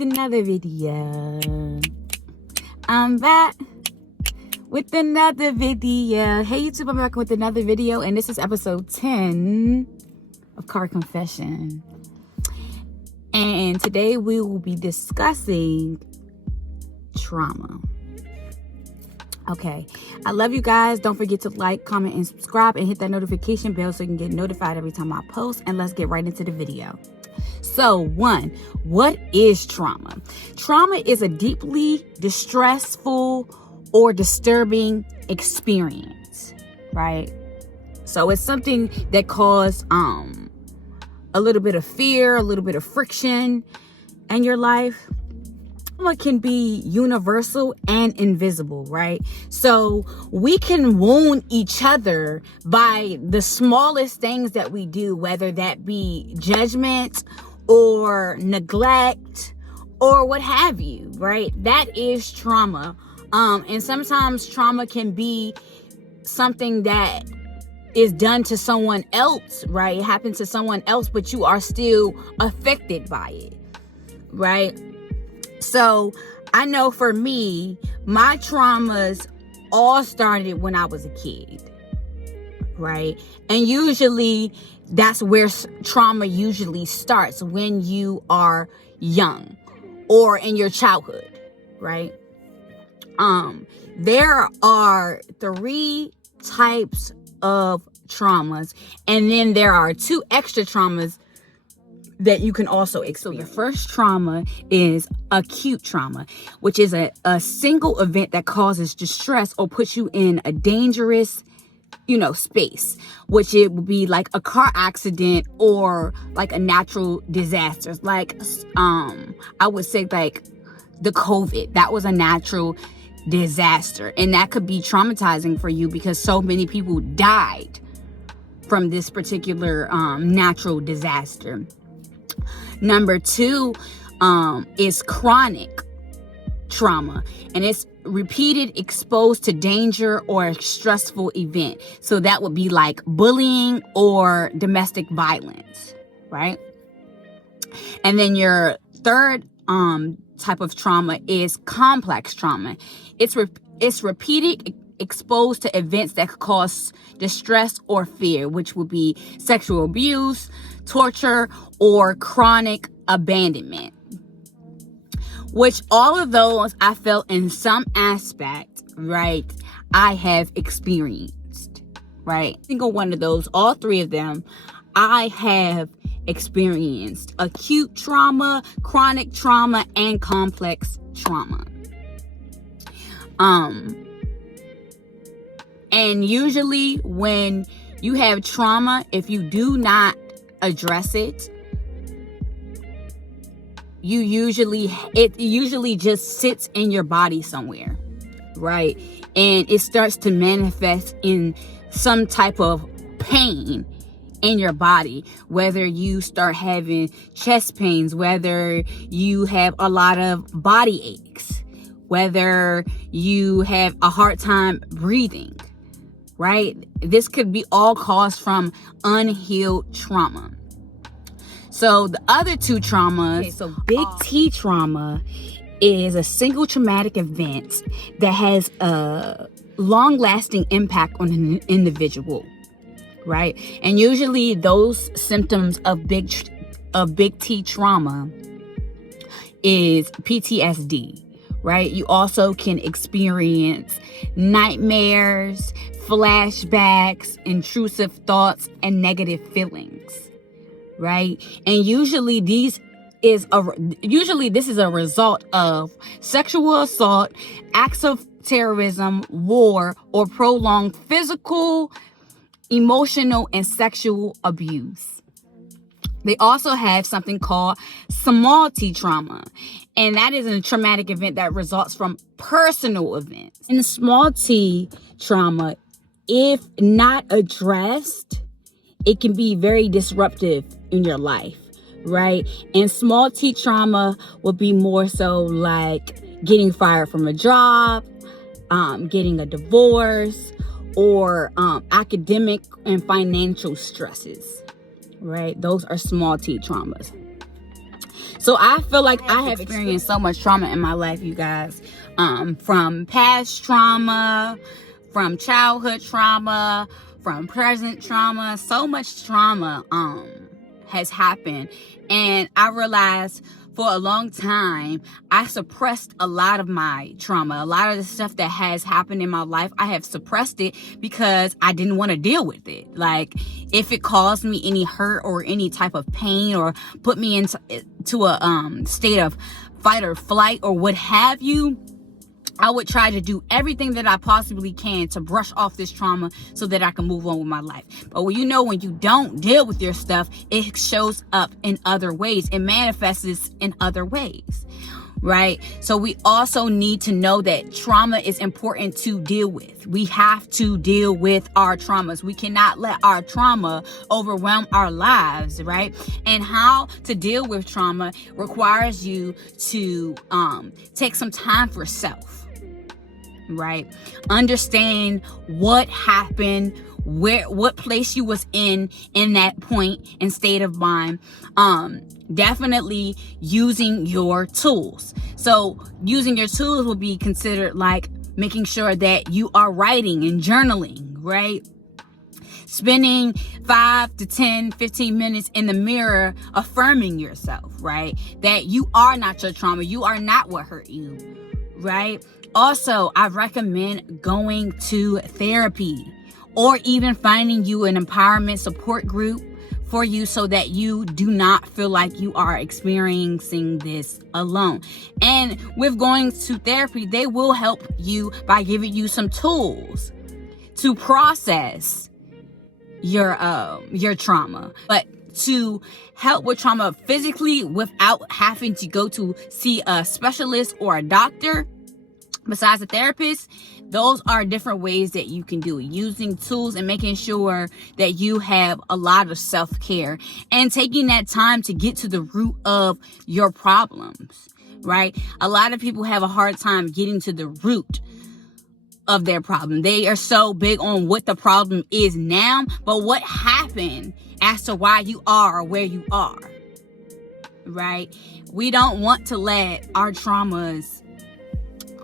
with another video. I'm back with another video. Hey YouTube, I'm back with another video, and this is episode 10 of Car Confession. And today we will be discussing trauma. Okay, I love you guys. Don't forget to like, comment, and subscribe, and hit that notification bell so you can get notified every time I post. And let's get right into the video. So, one, what is trauma? Trauma is a deeply distressful or disturbing experience, right? So it's something that caused a little bit of fear, a little bit of friction in your life. Trauma can be universal and invisible, right? So we can wound each other by the smallest things that we do, whether that be judgment or neglect or what have you, right? That is trauma. And sometimes trauma can be something that is done to someone else, right? It happened to someone else, but you are still affected by it, right? So I know for me, my traumas all started when I was a kid, right? And usually that's where trauma usually starts, when you are young or in your childhood, right? There are 3 types of traumas, and then there are 2 extra traumas that you can also experience. So the first trauma is acute trauma, which is a single event that causes distress or puts you in a dangerous, space, which it would be like a car accident or like a natural disaster. Like, I would say like the COVID, that was a natural disaster, and that could be traumatizing for you because so many people died from this particular natural disaster. Number 2 is chronic trauma, and it's repeated exposed to danger or a stressful event. So that would be like bullying or domestic violence, right? And then your third type of trauma is complex trauma. It's repeated exposed to events that cause distress or fear, which would be sexual abuse, torture, or chronic abandonment. Which all of those I felt in some aspect, right, I have experienced, right? Single one of those, all 3 of them, I have experienced acute trauma, chronic trauma, and complex trauma. And usually when you have trauma, if you do not address it, it usually just sits in your body somewhere, right? And it starts to manifest in some type of pain in your body, whether you start having chest pains, whether you have a lot of body aches, whether you have a hard time breathing, right? This could be all caused from unhealed trauma. So the other 2 traumas, so big T trauma is a single traumatic event that has a long-lasting impact on an individual, right? And usually those symptoms of big T trauma is PTSD, right? You also can experience nightmares, flashbacks, intrusive thoughts, and negative feelings, right? And usually this is a result of sexual assault, acts of terrorism, war, or prolonged physical, emotional, and sexual abuse. They also have something called small T trauma, and that is a traumatic event that results from personal events. In small T trauma, if not addressed, it can be very disruptive in your life, right? And small T trauma will be more so like getting fired from a job, getting a divorce, or academic and financial stresses, right? Those are small T traumas. So I feel like I have experienced so much trauma in my life, you guys, from past trauma, from childhood trauma, from present trauma. So much trauma has happened, and I realized for a long time I suppressed a lot of my trauma. A lot of the stuff that has happened in my life, I have suppressed it because I didn't want to deal with it. Like, if it caused me any hurt or any type of pain or put me into a state of fight or flight or what have you, I would try to do everything that I possibly can to brush off this trauma so that I can move on with my life. But when you don't deal with your stuff, it shows up in other ways. It manifests in other ways, right? So we also need to know that trauma is important to deal with. We have to deal with our traumas. We cannot let our trauma overwhelm our lives, right? And how to deal with trauma requires you to take some time for self. Right? Understand what happened, what place you was in that point and state of mind. Definitely using your tools. So using your tools will be considered like making sure that you are writing and journaling, right? Spending 5 to 10, 15 minutes in the mirror affirming yourself, right? That you are not your trauma. You are not what hurt you, right? Also, I recommend going to therapy or even finding you an empowerment support group for you so that you do not feel like you are experiencing this alone. And with going to therapy, they will help you by giving you some tools to process your trauma. But to help with trauma physically without having to go to see a specialist or a doctor, besides a therapist, those are different ways that you can do it. Using tools and making sure that you have a lot of self-care and taking that time to get to the root of your problems, right? A lot of people have a hard time getting to the root of their problem. They are so big on what the problem is now, but what happened as to why you are where you are, right? We don't want to let our traumas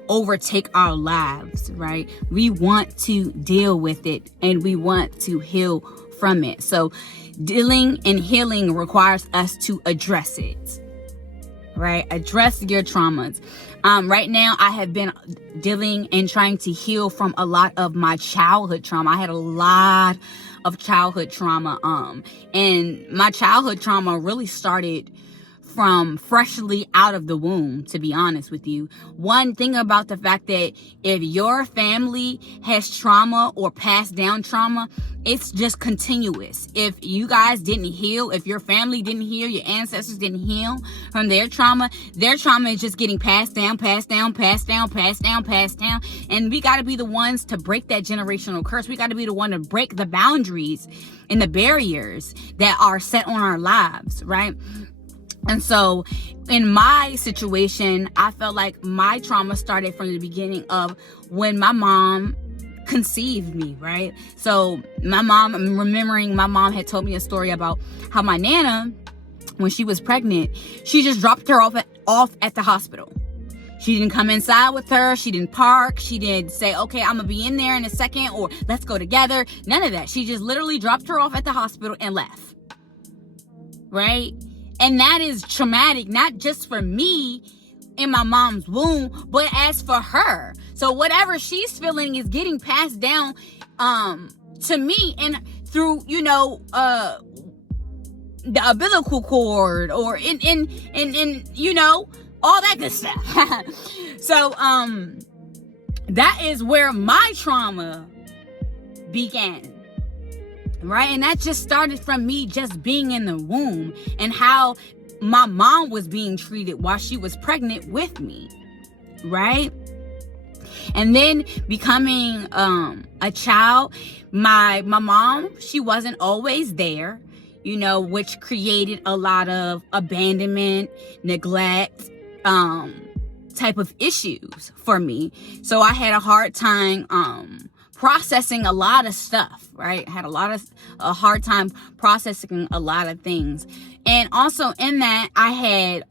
overtake our lives, right? We want to deal with it and we want to heal from it. So dealing and healing requires us to address it, right? Address your traumas. Right now I have been dealing and trying to heal from a lot of my childhood trauma. I had a lot of childhood trauma. And my childhood trauma really started from freshly out of the womb, to be honest with you. One thing about the fact that if your family has trauma or passed down trauma, it's just continuous. If you guys didn't heal, if your family didn't heal, your ancestors didn't heal from their trauma is just getting passed down. And we got to be the ones to break that generational curse. We got to be the one to break the boundaries and the barriers that are set on our lives, right? And so in my situation, I felt like my trauma started from the beginning of when my mom conceived me, right? So I'm remembering my mom had told me a story about how my Nana, when she was pregnant, she just dropped her off at the hospital. She didn't come inside with her. She didn't park. She didn't say, okay, I'm gonna be in there in a second, or let's go together. None of that. She just literally dropped her off at the hospital and left, right? And that is traumatic, not just for me in my mom's womb, but as for her. So whatever she's feeling is getting passed down to me and through, the umbilical cord or in all that good stuff. So that is where my trauma began. Right? And that just started from me just being in the womb and how my mom was being treated while she was pregnant with me. Right? And then becoming a child, my mom, she wasn't always there, which created a lot of abandonment, neglect, type of issues for me. So I had a hard time processing a lot of stuff, right? I had a hard time processing a lot of things. And also in that, I had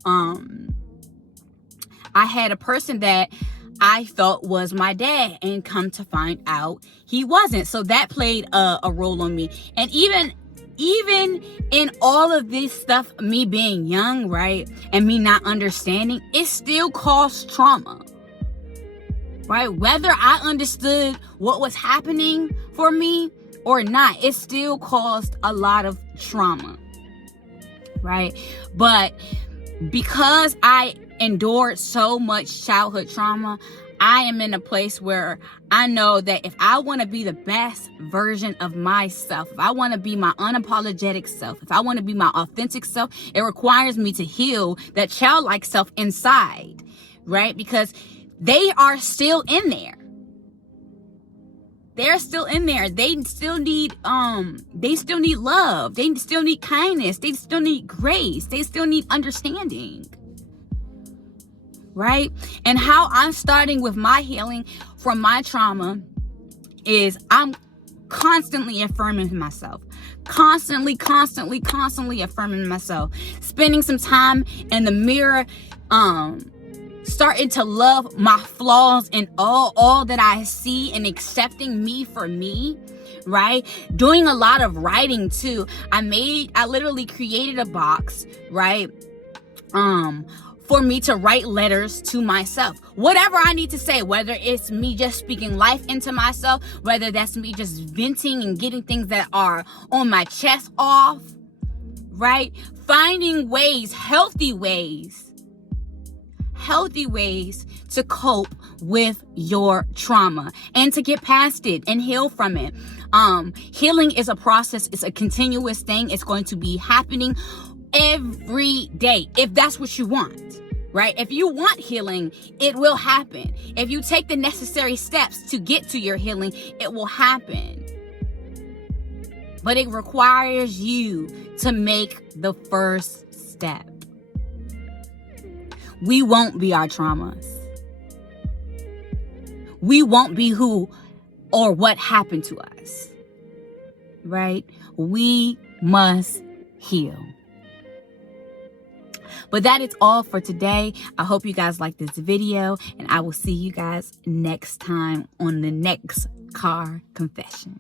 a person that I thought was my dad, and come to find out he wasn't. So that played a role on me. And even in all of this stuff, me being young, right, and me not understanding, it still caused trauma, right? Whether I understood what was happening for me or not, it still caused a lot of trauma, right? But because I endured so much childhood trauma, I am in a place where I know that if I want to be the best version of myself, if I want to be my unapologetic self, if I want to be my authentic self, it requires me to heal that childlike self inside, right? Because they are still in there. They're still in there. They still need love. They still need kindness. They still need grace. They still need understanding. Right? And how I'm starting with my healing from my trauma is I'm constantly affirming myself. Constantly affirming myself. Spending some time in the mirror, starting to love my flaws and all that I see, and accepting me for me, right? Doing a lot of writing too. I literally created a box, right? For me to write letters to myself. Whatever I need to say, whether it's me just speaking life into myself, whether that's me just venting and getting things that are on my chest off, right? Finding ways, healthy ways to cope with your trauma and to get past it and heal from it. Healing is a process. It's a continuous thing. It's going to be happening every day, if that's what you want, right? If you want healing, it will happen. If you take the necessary steps to get to your healing, it will happen. But it requires you to make the first step. We won't be our traumas. We won't be who or what happened to us, right? We must heal. But that is all for today. I hope you guys like this video, and I will see you guys next time on the next car confession.